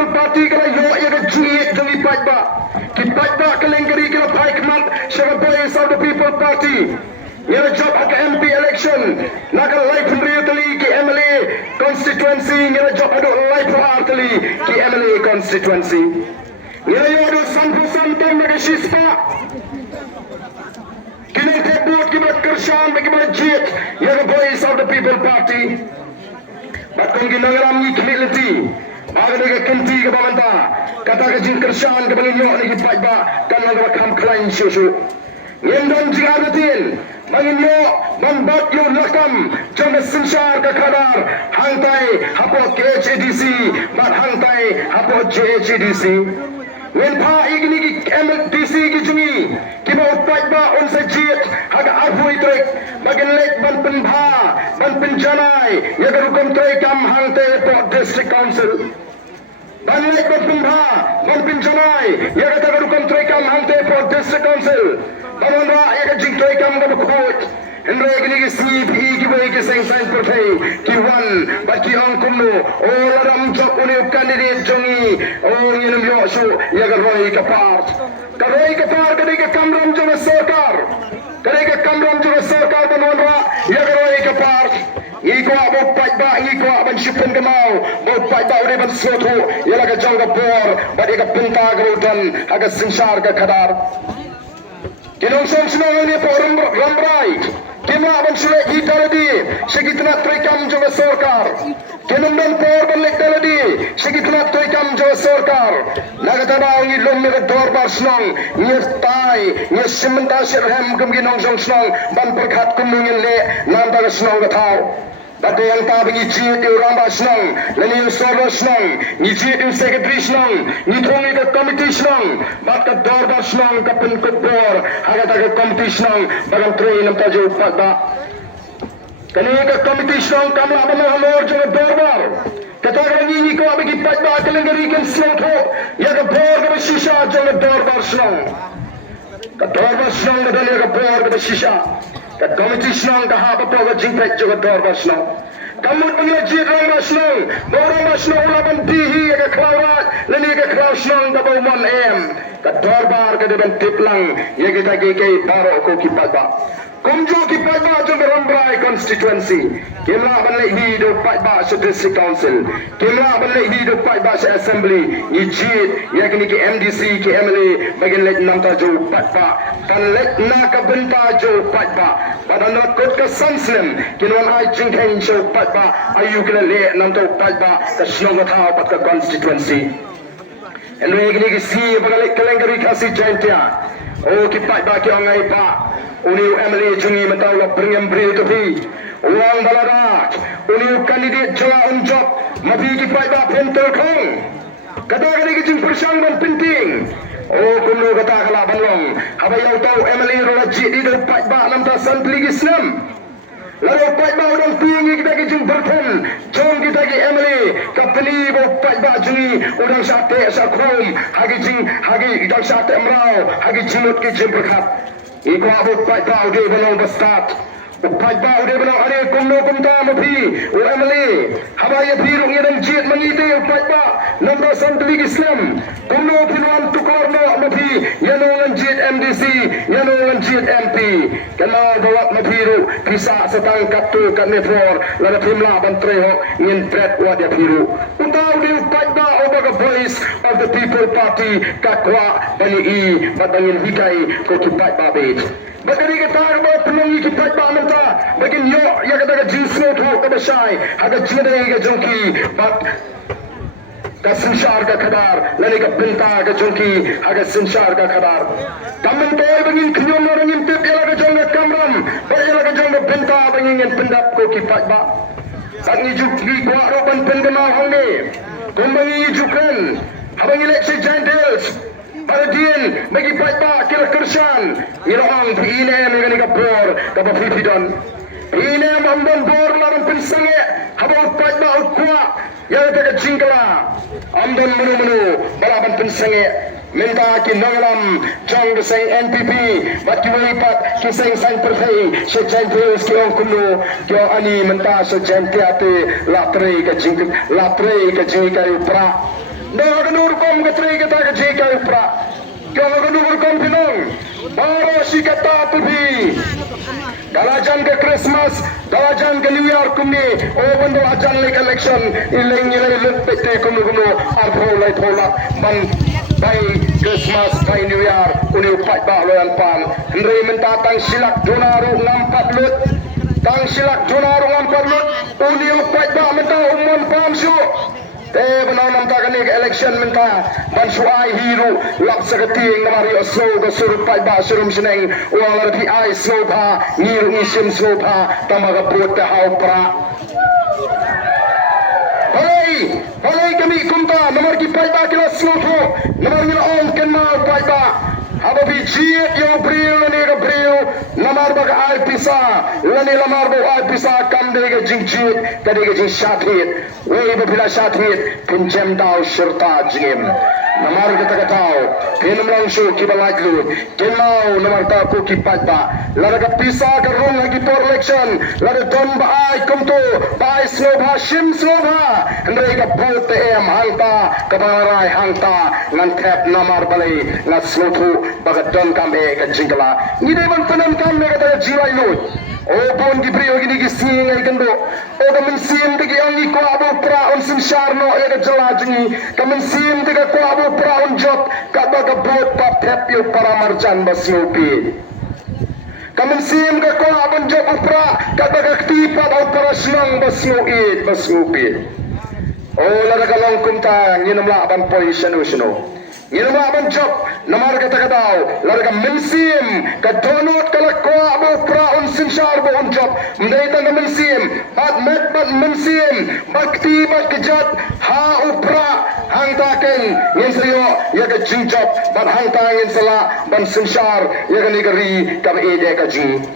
People Party kala yo ya ga juiet jongi pajba ki pajba kalengari kala paikmat shaga boys of the People Party ya job ak MP election naga life really ki MLA constituency ya job ado life heartily ki MLA constituency ya yo do sampusan tong shispa kini tebut ki kersan bagi majid ya ga boys of the People Party batong ginangaram ni community agar mereka kenti ke bawah kata kejin kersan ke bawah nyok ni kipat ba kan mereka kam klaim susu ngendon jika betin bangin nyok membuat yo lakam jangan sensar ke kadar hantai hapo KHDC mat hantai hapo JHDC wen pa igni ki MDC ki jungi ki ba upat ba on sa jit haga arfui trek bagin lek ban penbha ban penjanai ya garukum trek kam hantai po district council ban lek ban penbha ban penjanai ya garukum trek kam hantai po district council ban ra ya jing trek kam ga khot Henry igni ki CP ki boy ki seng sign perthai ki wan ba ki ong kumno o ram job uni candidate jongi o yenam yo su ya ga roi ka par kadai ka kamram jo sarkar kadai ka kamram jo sarkar banon ra ya ga roi ka par iko abo pajba iko aban shipun gamau bo pajba ure ban soto ya la ga janga bor ba de ka pinta garudan aga sinsar ka khadar kinong sonsno ni forum rambrai kema aban sule gitaradi segitna trikam jo sarkar kenum dan por balik daladi segitna trikam jo sarkar nagataba ngi lom ne dor bar snong nyes tai nyes simenta sirhem kum ginong sonsno ban perkhat kum ngin le nam ba snong ga thau bade yang ta bagi ji de ramba snong lani solo snong ni ji de secretary snong ni thongi ka committee snong bat ka dor bar snong ka pun ko bor haga ta ka committee snong bagam train nam ta jo patba kani ka committee snong kam la ba hamor jo dor bar kata ni ko bagi patba kalengari kan snong tho ya ka bor ka shisha jo dor bar snong ka dor bar snong da ya ka bor ka shisha ka committee snong ka ha ba po ka jingpet jo dor bar snong kamut pangila jit rong bar snong borong bar snong laban dihi ka klawrat lani ka klaw snong ka ba 1 am ka dor bar ka de ben tiplang ya kita ke baro ko kipat ba kumjo kipat ba jo rambrai constituency kemla ban le hi do pat ba se district council kemla ban le hi do pat ba se assembly ni jit ya kini ke MDC ke MLA bagin le nam ta jo pat ba tan le na ka benta jo pat ba badan kot ka sanslim kinon ai jinghen jo pat ba ayu kena le nam to pat ba ka snong tha pat ka constituency elo igni ki si bagale kalengari kasi jantia o ki pat ba ki ongai pa uni MLA jungi mentau lo bringem bre to bi uang balaga uni candidate jawa on job mabi ki pat ba pentel khong kata kali ki jing persang ban penting o kuno kata kala banglong habai au tau MLA ro ji di do pat ba nam ta san pligi snam lalu pat ba udang tinggi kita ki jing berpen jong kita ki MLA kapni bo pat ba jungi udang sate sakrom hagi jing hagi udang sate amrau hagi jimut ki jing berkat iko abo pat ba ude balong bastat pat ba ude balong are kumno kumta mapi o MLA habai ya biru ngedam jit mangite pat ba nam ta san pligi islam kumno pinwan tukorno mapi yanongan jit MDC yanongan jit MP kana bawat mapiru kisa setang katu kat nefor lada pimla bantre ho ngin pret wa dia biru utau di pat ba obaga voice of the People Party kakwa bani i batangin hikai ko kipat ba bet bagari kita ba penungi kipat ba menta bagin yo ya kata ka jinsno tho ka basai haga jidai ga jonki bat ka sinsar ka khadar lani ka pinta ka jonki haga sinsar ka khadar kamen toy bagin knyon no ngin tip ya ka jonga kamram ba ya ka jonga pinta bagin ngin pendap ko kipat ba sangi juki kwa ro ban pendama honge kumbangi jukan habang election jandels Paradian bagi patba kila kersan irong ine mengani kapor kapa pipidon ine mambon bor lawan pensange habang patba ukwa ya ta jingkala amdon menu balaban pensange minta ki nangalam jang seng NPP bat ki walipat ki seng sang perthai se jandels ki ong kuno ki ani menta se jantiate latre ka jingkai upra Dah kenur kom ketri kita ke jika upra. Kau kenur kom pinong. Baru si kata tubi. Dalajan ke Christmas, dalajan ke New Year kumni. Oh bendo ajan lek election. Ileng ileng pete kumu arpo lay tolak ban. By Christmas, by New Year, uni upat bah loyan pan. Henry minta tang silak donaru ngampat lut. Tang silak donaru ngampat lut. Uni upat bah minta umum pam syu. Benar minta kani election minta ban suai hiru lak seketing namari oslo ke surupai bah surum seneng uang larti ai slopa ngiru isim slopa tamaga pota haupra. Halai kami kumta nomor ki paiba kila slopo nomor ni on kenal paiba haba bi jiet yo bril ni ga bril nomor ba ai pisa lani lamar bo ai pisa kam de ga jingjit kade ga jing shathit wei ba bila shathit pinjam dau shirta jim nomor kita katau pinam langsung ki balaglu kenau nomor ta ko ki paiba laraga pisa ka rong lagi por election laraga don ba ai kumto ba ai slopa shim slopa Andai ka bote em hangta kabarai hangta ngan thep namar balai ngat slotu bagat don kam e ka jingla ni de ban tanan kam me ka jiwai lut o bon gi brio gi sing ai kando o ka min sim de gi angi ko abu pra on sim sharno e ka jala jingi ka min sim de ko abu pra on job ka ba ka bot pa thep yo para marjan basyopi kamen sim ka ko abon job upra ka ba ka tipa ba para snang basyopi Oh, lara kalong kumta, nginum la aban poi shanu. Nginum la aban job, namar kata katau, lara ka mensim, ka donut kalak ko abu pra un sinshar bo un job, mdaita ka mensim, bat met bat mensim, bakti bat kejat, ha upra, hangta ken, ngin seriyo, ya ka jing job, bat hangta ngin sala, ban sinshar, ya ka nigari, ka ede ka jing.